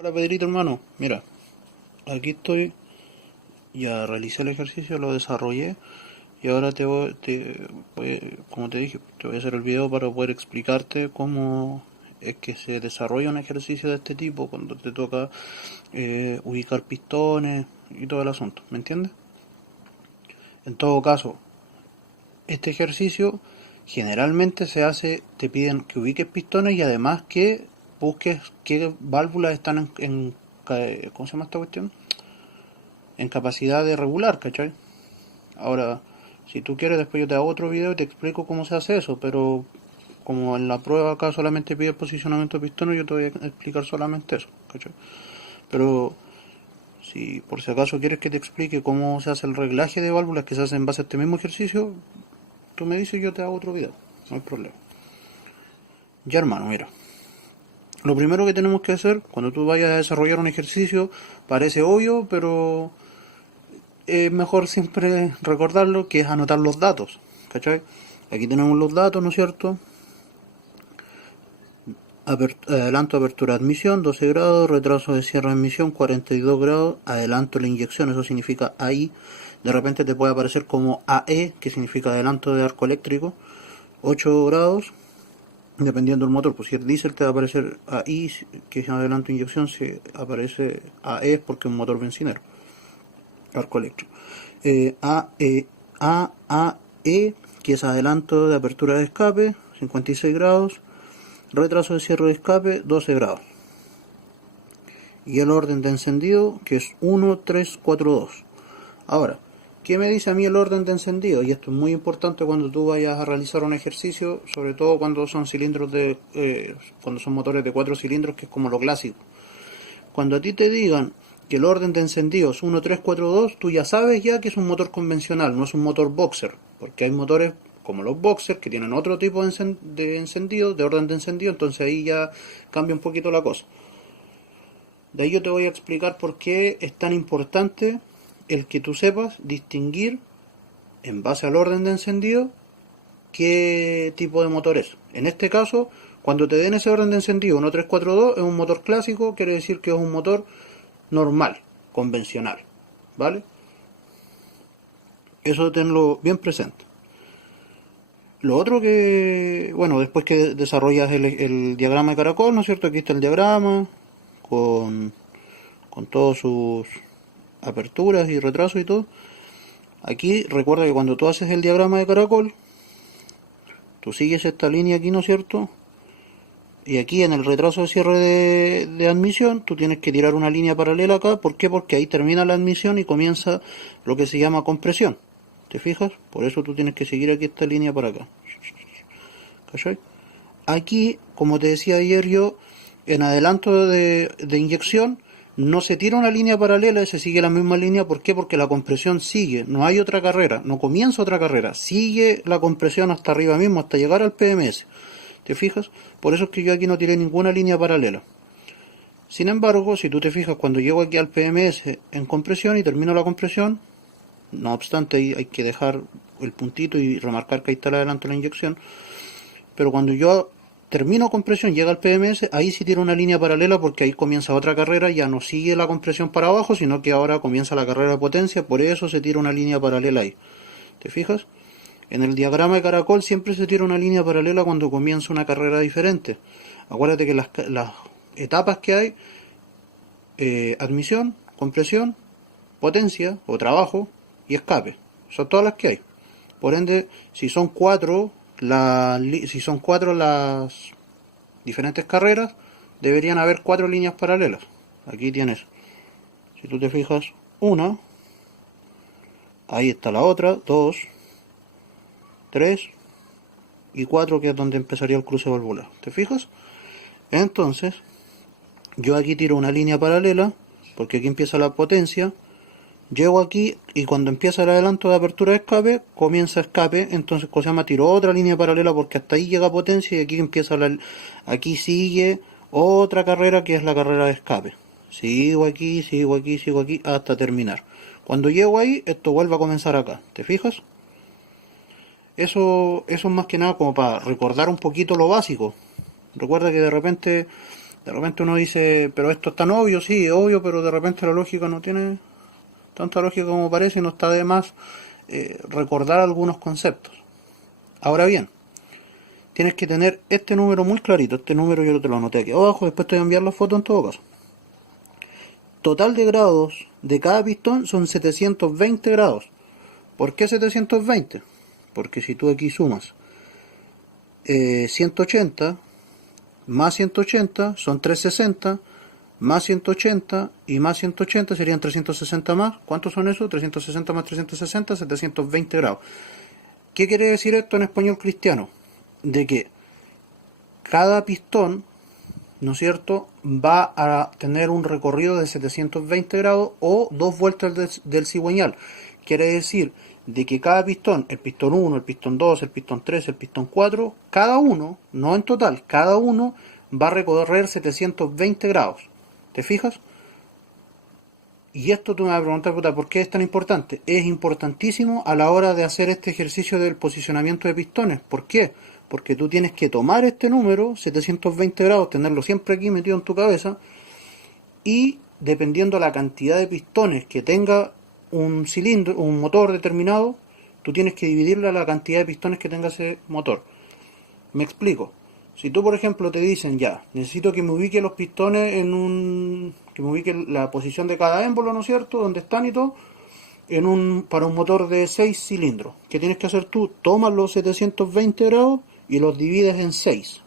Hola Pedrito hermano, mira, aquí estoy, ya realicé el ejercicio, lo desarrollé y ahora como te dije, te voy a hacer el video para poder explicarte cómo es que se desarrolla un ejercicio de este tipo cuando te toca ubicar pistones y todo el asunto, ¿me entiendes? En todo caso, este ejercicio generalmente se hace, te piden que ubiques pistones y además que busques qué válvulas están ¿cómo se llama esta cuestión? En capacidad de regular, ¿cachai? Ahora, si tú quieres, después yo te hago otro video y te explico cómo se hace eso, pero como en la prueba acá solamente pide el posicionamiento de pistones, yo te voy a explicar solamente eso, ¿cachai? Pero si por si acaso quieres que te explique cómo se hace el reglaje de válvulas que se hace en base a este mismo ejercicio, tú me dices y yo te hago otro video, no hay problema. Ya hermano, mira, lo primero que tenemos que hacer cuando tú vayas a desarrollar un ejercicio parece obvio, pero es mejor siempre recordarlo, que es anotar los datos, ¿cachai? Aquí tenemos los datos, ¿no es cierto? Adelanto, apertura, admisión, 12 grados, retraso de cierre de admisión, 42 grados, adelanto la inyección, eso significa AI, de repente te puede aparecer como AE, que significa adelanto de arco eléctrico, 8 grados, dependiendo del motor, pues si es diésel te va a aparecer AI, que es adelanto de inyección, si aparece AE porque es un motor bencinero, arco eléctrico. AE, que es adelanto de apertura de escape, 56 grados, retraso de cierre de escape, 12 grados. Y el orden de encendido, que es 1, 3, 4, 2. Ahora, ¿qué me dice a mí el orden de encendido? Y esto es muy importante cuando tú vayas a realizar un ejercicio, sobre todo cuando son cuando son motores de 4 cilindros, que es como lo clásico. Cuando a ti te digan que el orden de encendido es 1, 3, 4, 2, tú ya sabes ya que es un motor convencional, no es un motor boxer, porque hay motores como los boxers que tienen otro tipo de encendido, de orden de encendido, entonces ahí ya cambia un poquito la cosa. De ahí yo te voy a explicar por qué es tan importante el que tú sepas distinguir en base al orden de encendido qué tipo de motor es. En este caso, cuando te den ese orden de encendido 1342 es un motor clásico, quiere decir que es un motor normal, convencional, ¿vale? Eso tenlo bien presente. Lo otro que, bueno, después que desarrollas el diagrama de caracol, ¿no es cierto? Aquí está el diagrama con, con todas sus aperturas y retrasos y todo. Aquí recuerda que cuando tú haces el diagrama de caracol, tú sigues esta línea aquí, ¿no es cierto? Y aquí en el retraso de cierre de admisión, tú tienes que tirar una línea paralela acá. ¿Por qué? Porque ahí termina la admisión y comienza lo que se llama compresión. ¿Te fijas? Por eso tú tienes que seguir aquí esta línea para acá. ¿Cachai? Aquí, como te decía ayer yo, en adelanto de inyección, no se tira una línea paralela y se sigue la misma línea. ¿Por qué? Porque la compresión sigue, no hay otra carrera, no comienza otra carrera, sigue la compresión hasta arriba mismo, hasta llegar al PMS. ¿Te fijas? Por eso es que yo aquí no tiré ninguna línea paralela. Sin embargo, si tú te fijas, cuando llego aquí al PMS en compresión y termino la compresión, no obstante hay que dejar el puntito y remarcar que ahí está el adelanto de la inyección, pero cuando yo termino compresión, llega al PMS, ahí sí tiro una línea paralela porque ahí comienza otra carrera, ya no sigue la compresión para abajo, sino que ahora comienza la carrera de potencia, por eso se tira una línea paralela ahí. ¿Te fijas? En el diagrama de caracol siempre se tira una línea paralela cuando comienza una carrera diferente. Acuérdate que las etapas que hay, admisión, compresión, potencia o trabajo y escape, son todas las que hay. Por ende, si son cuatro las diferentes carreras, deberían haber cuatro líneas paralelas. Aquí tienes, si tú te fijas, una, ahí está la otra, dos, tres y cuatro, que es donde empezaría el cruce valvular. ¿Te fijas? Entonces, yo aquí tiro una línea paralela, porque aquí empieza la potencia. Llego aquí y cuando empieza el adelanto de apertura de escape, comienza escape, entonces Cosama tiró otra línea paralela porque hasta ahí llega potencia y aquí aquí sigue otra carrera que es la carrera de escape. Sigo aquí, sigo aquí, sigo aquí hasta terminar. Cuando llego ahí, esto vuelve a comenzar acá. ¿Te fijas? Eso es más que nada como para recordar un poquito lo básico. Recuerda que de repente De repente uno dice, pero esto es tan obvio, sí, obvio, pero de repente la lógica no tiene tanta lógica como parece y no está de más recordar algunos conceptos. Ahora bien, tienes que tener este número muy clarito. Este número yo te lo anoté aquí abajo, después te voy a enviar la foto en todo caso. Total de grados de cada pistón son 720 grados. ¿Por qué 720? Porque si tú aquí sumas 180 más 180 son 360, más 180 y más 180 serían 360 más. ¿Cuántos son esos? 360 más 360, 720 grados. ¿Qué quiere decir esto en español cristiano? De que cada pistón, ¿no es cierto?, va a tener un recorrido de 720 grados o dos vueltas del cigüeñal. Quiere decir de que cada pistón, el pistón 1, el pistón 2, el pistón 3, el pistón 4, cada uno, no en total, cada uno va a recorrer 720 grados. ¿Te fijas? Y esto tú me vas a preguntar, puta, ¿por qué es tan importante? Es importantísimo a la hora de hacer este ejercicio del posicionamiento de pistones. ¿Por qué? Porque tú tienes que tomar este número, 720 grados, tenerlo siempre aquí metido en tu cabeza, y dependiendo la cantidad de pistones que tenga un cilindro, un motor determinado, tú tienes que dividirle a la cantidad de pistones que tenga ese motor. Me explico. Si tú, por ejemplo, te dicen ya, necesito que me ubique los pistones que me ubique la posición de cada émbolo, ¿no es cierto?, donde están y todo, para un motor de 6 cilindros. ¿Qué tienes que hacer tú? Tomas los 720 grados y los divides en 6.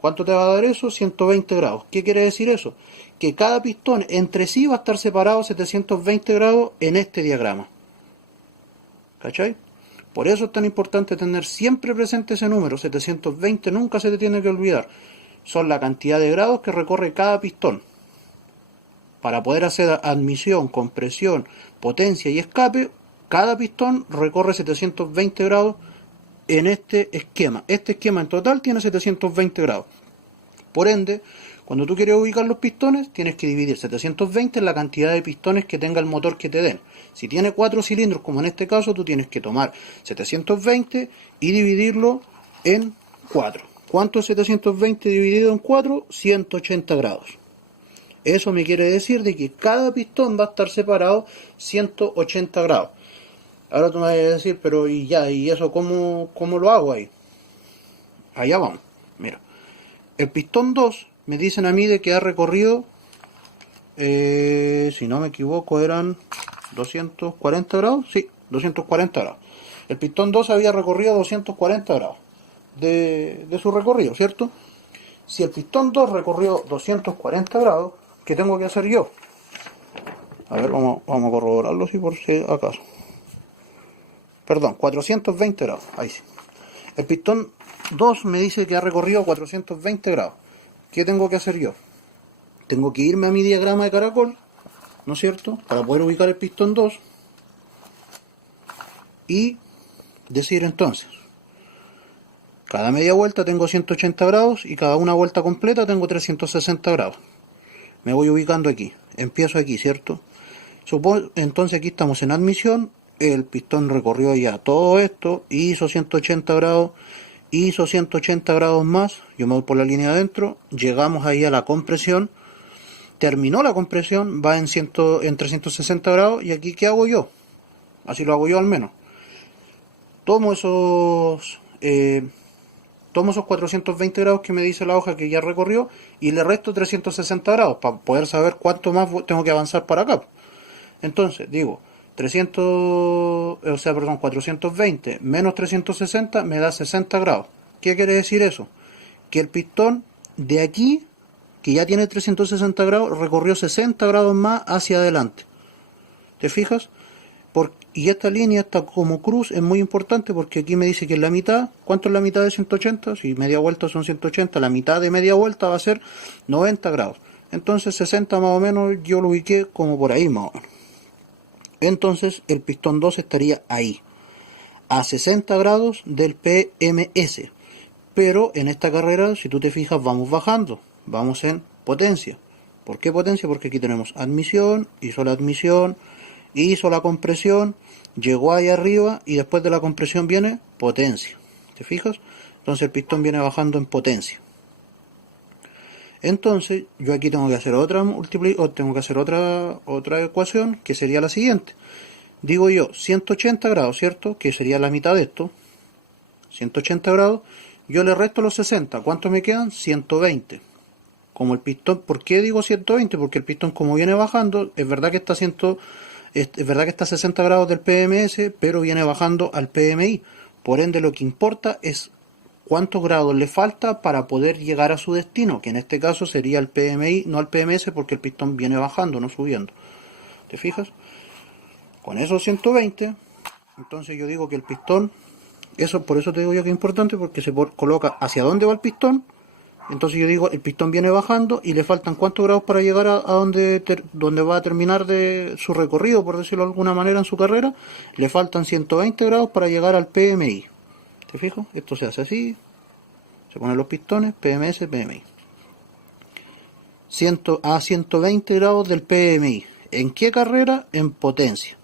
¿Cuánto te va a dar eso? 120 grados. ¿Qué quiere decir eso? Que cada pistón entre sí va a estar separado 720 grados en este diagrama. ¿Cachai? Por eso es tan importante tener siempre presente ese número, 720, nunca se te tiene que olvidar. Son la cantidad de grados que recorre cada pistón. Para poder hacer admisión, compresión, potencia y escape, cada pistón recorre 720 grados en este esquema. Este esquema en total tiene 720 grados. Por ende, cuando tú quieres ubicar los pistones, tienes que dividir 720 en la cantidad de pistones que tenga el motor que te den. Si tiene 4 cilindros, como en este caso, tú tienes que tomar 720 y dividirlo en 4. ¿Cuánto es 720 dividido en 4? 180 grados. Eso me quiere decir de que cada pistón va a estar separado 180 grados. Ahora tú me vas a decir, pero ¿y eso cómo lo hago ahí? Allá vamos. Mira, el pistón 2 me dicen a mí de que ha recorrido, si no me equivoco, eran 240 grados. Sí, 240 grados. El pistón 2 había recorrido 240 grados de su recorrido, ¿cierto? Si el pistón 2 recorrió 240 grados, ¿qué tengo que hacer yo? A ver, vamos a corroborarlo si por si acaso. Perdón, 420 grados, ahí sí. El pistón 2 me dice que ha recorrido 420 grados. ¿Qué tengo que hacer yo? Tengo que irme a mi diagrama de caracol, ¿no es cierto?, para poder ubicar el pistón 2 y decir entonces, cada media vuelta tengo 180 grados y cada una vuelta completa tengo 360 grados. Me voy ubicando aquí, empiezo aquí, ¿cierto? Entonces aquí estamos en admisión, el pistón recorrió ya todo esto, hizo 180 grados, hizo 180 grados más, yo me voy por la línea adentro, llegamos ahí a la compresión, terminó la compresión, va en 360 grados, y aquí ¿qué hago yo? Así lo hago yo al menos. Tomo esos 420 grados que me dice la hoja que ya recorrió y le resto 360 grados para poder saber cuánto más tengo que avanzar para acá. Entonces, digo, 420 menos 360 me da 60 grados. ¿Qué quiere decir eso? Que el pistón de aquí, que ya tiene 360 grados, recorrió 60 grados más hacia adelante. ¿Te fijas? Y esta línea, esta como cruz, es muy importante porque aquí me dice que en la mitad, ¿cuánto es la mitad de 180? Si media vuelta son 180, la mitad de media vuelta va a ser 90 grados. Entonces 60 más o menos yo lo ubiqué como por ahí más o menos. Entonces el pistón 2 estaría ahí, a 60 grados del PMS. Pero en esta carrera, si tú te fijas, vamos bajando, vamos en potencia. ¿Por qué potencia? Porque aquí tenemos admisión, hizo la admisión, hizo la compresión, llegó ahí arriba y después de la compresión viene potencia. ¿Te fijas? Entonces el pistón viene bajando en potencia. Entonces, yo aquí tengo que hacer otra ecuación, que sería la siguiente. Digo yo, 180 grados, ¿cierto? Que sería la mitad de esto. 180 grados. Yo le resto los 60. ¿Cuántos me quedan? 120. Como el pistón, ¿por qué digo 120? Porque el pistón, como viene bajando, es verdad que está es verdad que está a 60 grados del PMS, pero viene bajando al PMI. Por ende, lo que importa es cuántos grados le falta para poder llegar a su destino, que en este caso sería el PMI, no el PMS, porque el pistón viene bajando, no subiendo. ¿Te fijas? Con esos 120, entonces yo digo que el pistón, por eso te digo yo que es importante, porque se coloca hacia dónde va el pistón. Entonces yo digo, el pistón viene bajando y le faltan cuántos grados para llegar a donde va a terminar de su recorrido, por decirlo de alguna manera, en su carrera. Le faltan 120 grados para llegar al PMI. ¿Te fijas? Esto se hace así. Se ponen los pistones, PMS, PMI. A 120 grados del PMI. ¿En qué carrera? En potencia.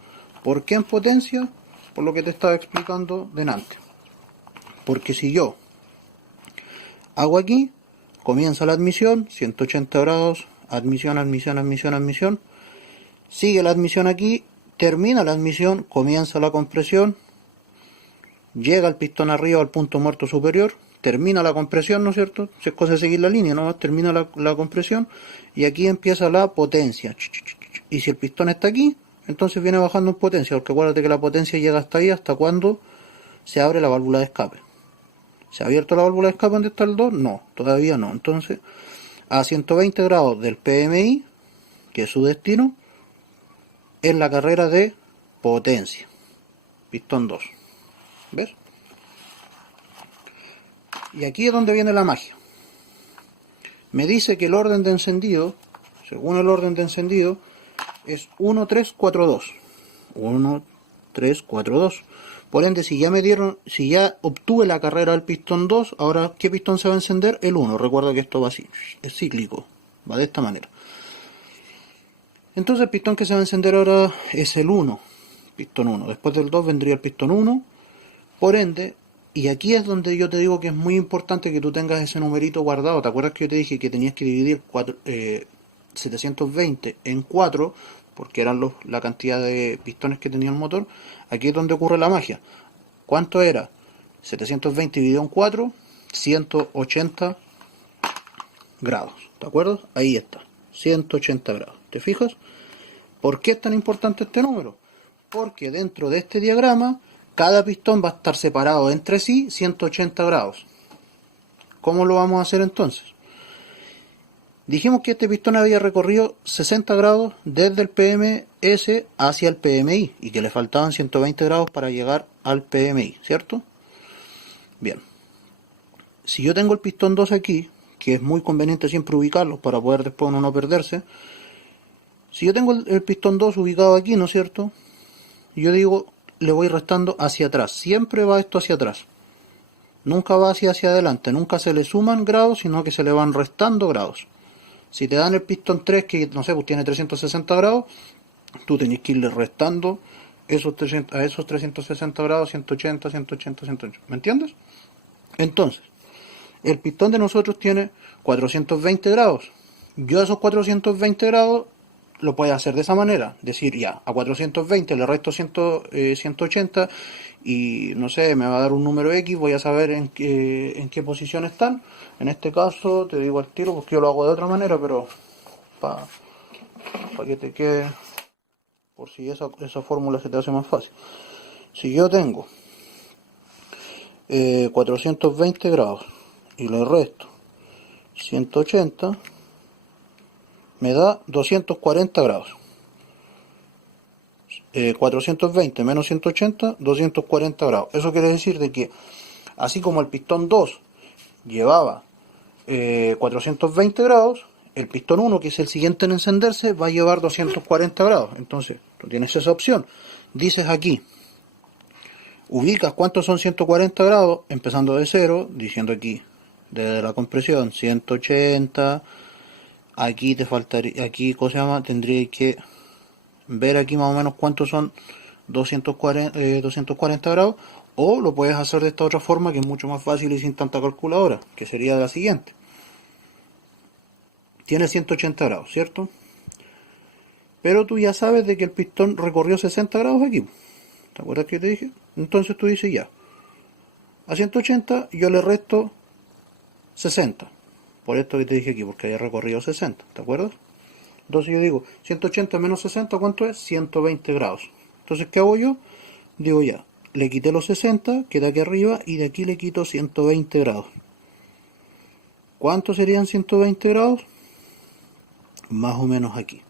¿Por qué en potencia? Por lo que te estaba explicando delante. Porque si yo hago aquí, comienza la admisión, 180 grados, admisión, admisión, admisión, admisión. Sigue la admisión aquí, termina la admisión, comienza la compresión, llega el pistón arriba al punto muerto superior, termina la compresión, ¿no es cierto? Es cosa de seguir la línea, ¿no? Termina la compresión y aquí empieza la potencia. Y si el pistón está aquí, entonces viene bajando en potencia, porque acuérdate que la potencia llega hasta ahí, hasta cuando se abre la válvula de escape. ¿Se ha abierto la válvula de escape donde está el 2? No, todavía no. Entonces, a 120 grados del PMI, que es su destino, es la carrera de potencia. Pistón 2. ¿Ves? Y aquí es donde viene la magia. Me dice que el orden de encendido, según el orden de encendido, es 1, 3, 4, 2. 1, 3, 4, 2. Por ende, si ya obtuve la carrera del pistón 2, ahora, ¿qué pistón se va a encender? El 1. Recuerda que esto va así, es cíclico, va de esta manera. Entonces el pistón que se va a encender ahora es el 1, pistón 1. Después del 2 vendría el pistón 1. Por ende, y aquí es donde yo te digo que es muy importante que tú tengas ese numerito guardado. ¿Te acuerdas que yo te dije que tenías que dividir 720 en 4? Porque eran la cantidad de pistones que tenía el motor. Aquí es donde ocurre la magia. ¿Cuánto era? 720 dividido en 4, 180 grados. ¿De acuerdo? Ahí está, 180 grados. ¿Te fijas? ¿Por qué es tan importante este número? Porque dentro de este diagrama, cada pistón va a estar separado entre sí 180 grados. ¿Cómo lo vamos a hacer entonces? Dijimos que este pistón había recorrido 60 grados desde el PMS hacia el PMI y que le faltaban 120 grados para llegar al PMI, ¿cierto? Bien. Si yo tengo el pistón 2 aquí, que es muy conveniente siempre ubicarlo para poder después no perderse. Si yo tengo el pistón 2 ubicado aquí, ¿no es cierto? Yo digo, le voy restando hacia atrás. Siempre va esto hacia atrás. Nunca va hacia adelante. Nunca se le suman grados, sino que se le van restando grados. Si te dan el pistón 3, que no sé, pues tiene 360 grados, tú tenés que irle restando a esos 360 grados, 180, 180, 180. ¿Me entiendes? Entonces, el pistón de nosotros tiene 420 grados. Yo a esos 420 grados lo puedes hacer de esa manera. Decir, ya, a 420 le resto 180 y no sé, me va a dar un número X, voy a saber en qué posición están. En este caso, te digo al tiro, porque yo lo hago de otra manera, pero para que te quede, por si esa fórmula se te hace más fácil. Si yo tengo 420 grados y le resto 180, me da 240 grados. 420 menos 180, 240 grados. Eso quiere decir de que, así como el pistón 2 llevaba 420 grados, el pistón 1, que es el siguiente en encenderse, va a llevar 240 grados. Entonces, tú tienes esa opción. Dices aquí, ubicas cuántos son 140 grados, empezando de cero, diciendo aquí, desde la compresión, 180. Aquí te faltaría, aquí, ¿cómo se llama? Tendría que ver aquí más o menos cuántos son 240 grados, o lo puedes hacer de esta otra forma que es mucho más fácil y sin tanta calculadora, que sería la siguiente. tiene 180 grados, ¿cierto? Pero tú ya sabes de que el pistón recorrió 60 grados aquí. ¿Te acuerdas que te dije? Entonces tú dices ya, a 180 yo le resto 60. Por esto que te dije aquí, porque haya recorrido 60, ¿te acuerdas? Entonces yo digo, 180 menos 60, ¿cuánto es? 120 grados. Entonces, ¿qué hago yo? Digo ya, le quité los 60, queda aquí arriba, y de aquí le quito 120 grados. ¿Cuántos serían 120 grados? Más o menos aquí.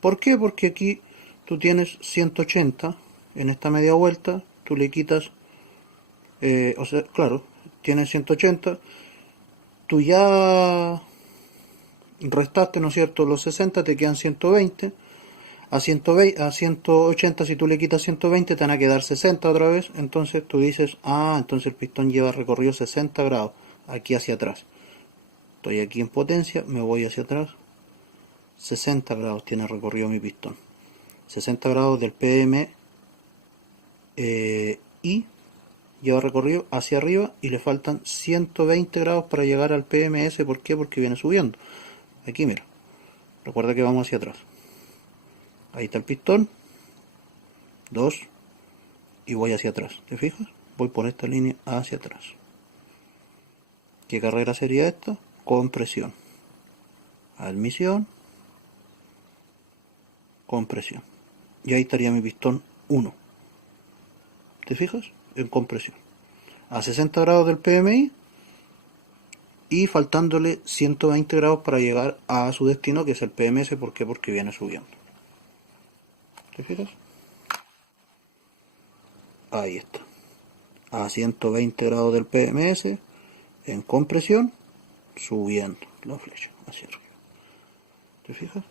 ¿Por qué? Porque aquí tú tienes 180, en esta media vuelta, tú le quitas, o sea, claro, tienes 180, tú ya restaste, ¿no es cierto?, los 60, te quedan 120, a 120, a 180 si tú le quitas 120 te van a quedar 60 otra vez, entonces tú dices, ah, entonces el pistón lleva recorrido 60 grados, aquí hacia atrás. Estoy aquí en potencia, me voy hacia atrás, 60 grados tiene recorrido mi pistón. 60 grados del PM y lleva recorrido hacia arriba y le faltan 120 grados para llegar al PMS. ¿Por qué? Porque viene subiendo. Aquí mira, recuerda que vamos hacia atrás. Ahí está el pistón, 2, y voy hacia atrás. ¿Te fijas? Voy por esta línea hacia atrás. ¿Qué carrera sería esta? Compresión. Admisión, compresión. Y ahí estaría mi pistón 1. ¿Te fijas? En compresión. A 60 grados del PMI y faltándole 120 grados para llegar a su destino, que es el PMS. ¿Por qué? Porque viene subiendo. ¿Te fijas? Ahí está. A 120 grados del PMS, en compresión, subiendo la flecha hacia arriba. ¿Te fijas?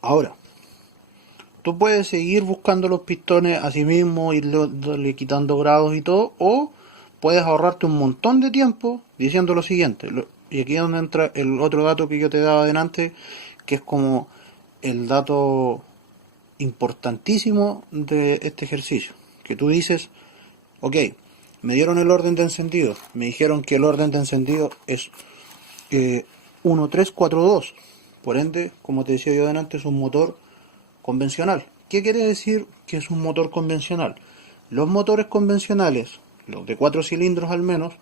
Ahora, tú puedes seguir buscando los pistones a sí mismo, irle quitando grados y todo, o puedes ahorrarte un montón de tiempo diciendo lo siguiente. Y aquí es donde entra el otro dato que yo te daba adelante, que es como el dato importantísimo de este ejercicio. Que tú dices, ok, me dieron el orden de encendido, me dijeron que el orden de encendido es 1, 3, 4, 2. Por ende, como te decía yo adelante, es un motor convencional. ¿Qué quiere decir que es un motor convencional? Los motores convencionales, los de 4 cilindros al menos,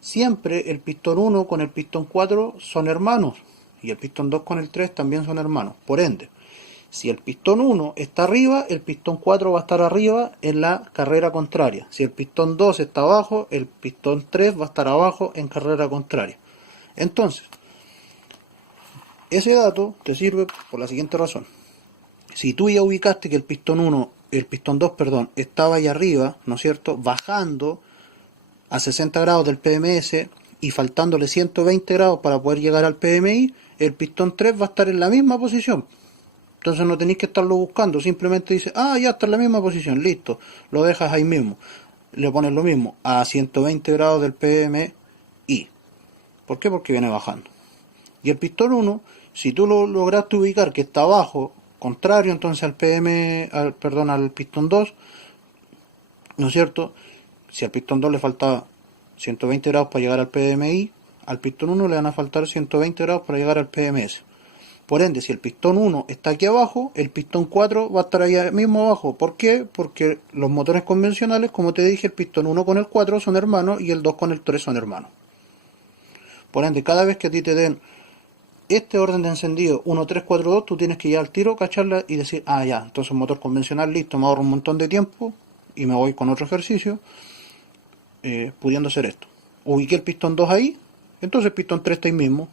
siempre el pistón 1 con el pistón 4 son hermanos y el pistón 2 con el 3 también son hermanos. Por ende, si el pistón 1 está arriba, el pistón 4 va a estar arriba en la carrera contraria. Si el pistón 2 está abajo, el pistón 3 va a estar abajo en carrera contraria. Entonces, ese dato te sirve por la siguiente razón. Si tú ya ubicaste que el pistón 2, perdón, estaba ahí arriba, ¿no es cierto?, bajando a 60 grados del PMS y faltándole 120 grados para poder llegar al PMI, el pistón 3 va a estar en la misma posición. Entonces no tenéis que estarlo buscando, simplemente dices, ah, ya está en la misma posición, listo, lo dejas ahí mismo. Le pones lo mismo, a 120 grados del PMI. ¿Por qué? Porque viene bajando. Y el pistón 1, si tú lo lograste ubicar que está abajo, contrario entonces al pistón 2, ¿no es cierto? Si al pistón 2 le faltaba 120 grados para llegar al PMI, al pistón 1 le van a faltar 120 grados para llegar al PMS. Por ende, si el pistón 1 está aquí abajo, el pistón 4 va a estar ahí mismo abajo. ¿Por qué? Porque los motores convencionales, como te dije, el pistón 1 con el 4 son hermanos y el 2 con el 3 son hermanos. Por ende, cada vez que a ti te den este orden de encendido 1, 3, 4, 2, tú tienes que ir al tiro, cacharla y decir, ah, ya, entonces motor convencional, listo, me ahorro un montón de tiempo y me voy con otro ejercicio, pudiendo hacer esto. Ubiqué el pistón 2 ahí, entonces el pistón 3 está ahí mismo.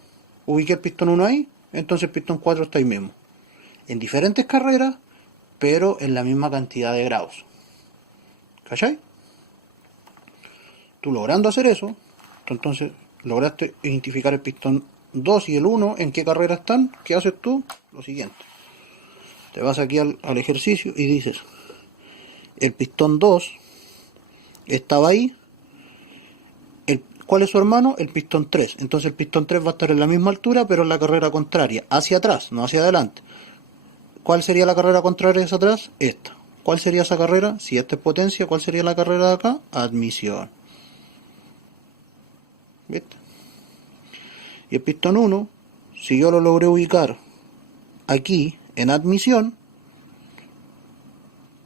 Ubiqué el pistón 1 ahí, entonces el pistón 4 está ahí mismo. En diferentes carreras, pero en la misma cantidad de grados. ¿Cachai? Tú logrando hacer eso, entonces lograste identificar el pistón 2 y el 1, en qué carrera están. ¿Qué haces tú? Lo siguiente. Te vas aquí al ejercicio y dices, el pistón 2 estaba ahí. ¿Cuál es su hermano? El pistón 3. Entonces el pistón 3 va a estar en la misma altura, pero en la carrera contraria, hacia atrás, no hacia adelante. ¿Cuál sería la carrera contraria hacia atrás? Esta. ¿Cuál sería esa carrera? Si esta es potencia, ¿cuál sería la carrera de acá? Admisión. ¿Viste? Y el pistón 1, si yo lo logré ubicar aquí en admisión,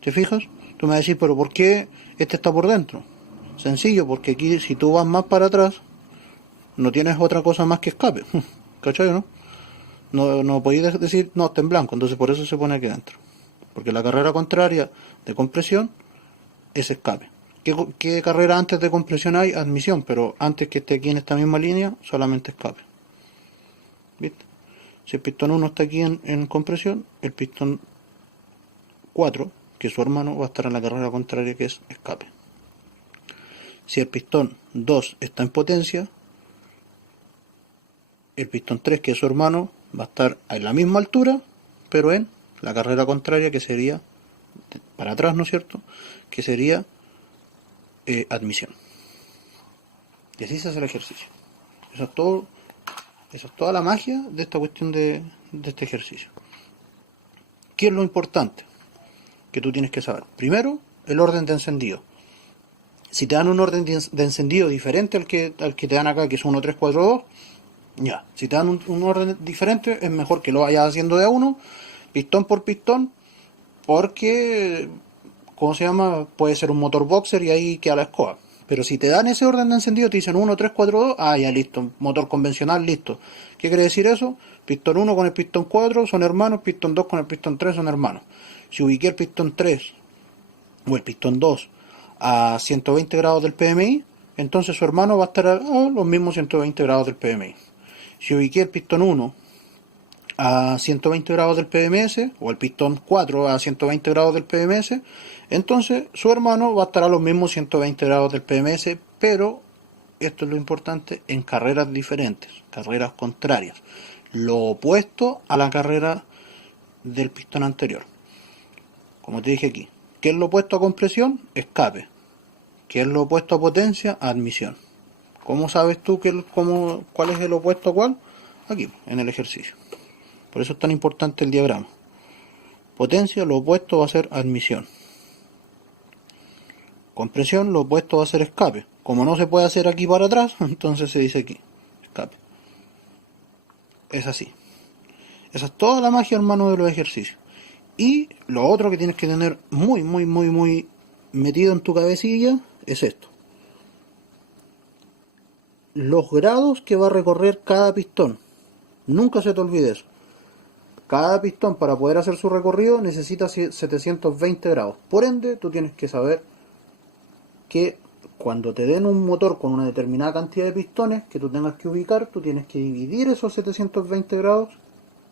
¿te fijas? Tú me vas a decir, pero ¿por qué este está por dentro? Sencillo, porque aquí si tú vas más para atrás, no tienes otra cosa más que escape. ¿Cachai, no? No podéis decir, no, está en blanco, entonces por eso se pone aquí dentro. Porque la carrera contraria de compresión es escape. ¿Qué carrera antes de compresión hay? Admisión, pero antes que esté aquí en esta misma línea, solamente escape. ¿Viste? Si el pistón 1 está aquí en compresión, el pistón 4, que es su hermano, va a estar en la carrera contraria, que es escape. Si el pistón 2 está en potencia, el pistón 3, que es su hermano, va a estar a la misma altura, pero en la carrera contraria, que sería para atrás, ¿no es cierto? Que sería admisión. Y así se hace el ejercicio. Eso es todo. Esa es toda la magia de esta cuestión de este ejercicio. ¿Qué es lo importante que tú tienes que saber? Primero, el orden de encendido. Si te dan un orden de encendido diferente al que te dan acá, que es 1, 3, 4, 2, ya. Si te dan un orden diferente, es mejor que lo vayas haciendo de a uno, pistón por pistón, porque, ¿cómo se llama? Puede ser un motor boxer y ahí queda la escoba. Pero si te dan ese orden de encendido, te dicen 1, 3, 4, 2, ah, ya listo, motor convencional, listo. ¿Qué quiere decir eso? Pistón 1 con el pistón 4 son hermanos, pistón 2 con el pistón 3 son hermanos. Si ubiqué el pistón 3 o el pistón 2 a 120 grados del PMI, entonces su hermano va a estar a los mismos 120 grados del PMI. Si ubiqué el pistón 1 a 120 grados del PMS o el pistón 4 a 120 grados del PMS, entonces su hermano va a estar a los mismos 120 grados del PMS, pero esto es lo importante, en carreras diferentes, carreras contrarias, lo opuesto a la carrera del pistón anterior. Como te dije aquí, ¿qué es lo opuesto a compresión? Escape. ¿Qué es lo opuesto a potencia? Admisión. ¿Cómo sabes tú cuál es el opuesto a cuál? Aquí, en el ejercicio. Por eso es tan importante el diagrama. Potencia, lo opuesto va a ser admisión. Compresión, lo opuesto va a ser escape. Como no se puede hacer aquí para atrás, entonces se dice aquí, escape. Es así. Esa es toda la magia, hermano, de los ejercicios. Y lo otro que tienes que tener muy metido en tu cabecilla es esto. Los grados que va a recorrer cada pistón. Nunca se te olvide eso. Cada pistón, para poder hacer su recorrido, necesita 720 grados. Por ende, tú tienes que saber que cuando te den un motor con una determinada cantidad de pistones que tú tengas que ubicar, tú tienes que dividir esos 720 grados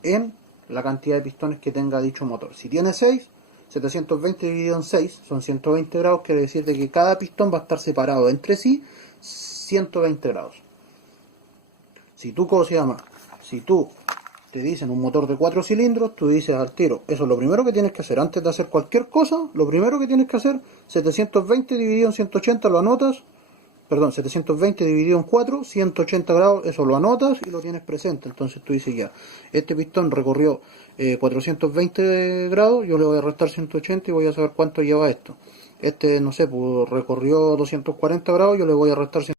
en la cantidad de pistones que tenga dicho motor. Si tiene 6, 720 dividido en 6 son 120 grados, quiere decir de que cada pistón va a estar separado entre sí 120 grados. Si tú, ¿cómo se llama? Si tú te dicen un motor de 4 cilindros, tú dices al tiro, eso es lo primero que tienes que hacer. Antes de hacer cualquier cosa, lo primero que tienes que hacer, 720 dividido en 180 lo anotas, perdón, 720 dividido en 4, 180 grados, eso lo anotas y lo tienes presente. Entonces tú dices ya, este pistón recorrió 420 grados, yo le voy a restar 180 y voy a saber cuánto lleva esto. Este, no sé, pues recorrió 240 grados, yo le voy a restar 180.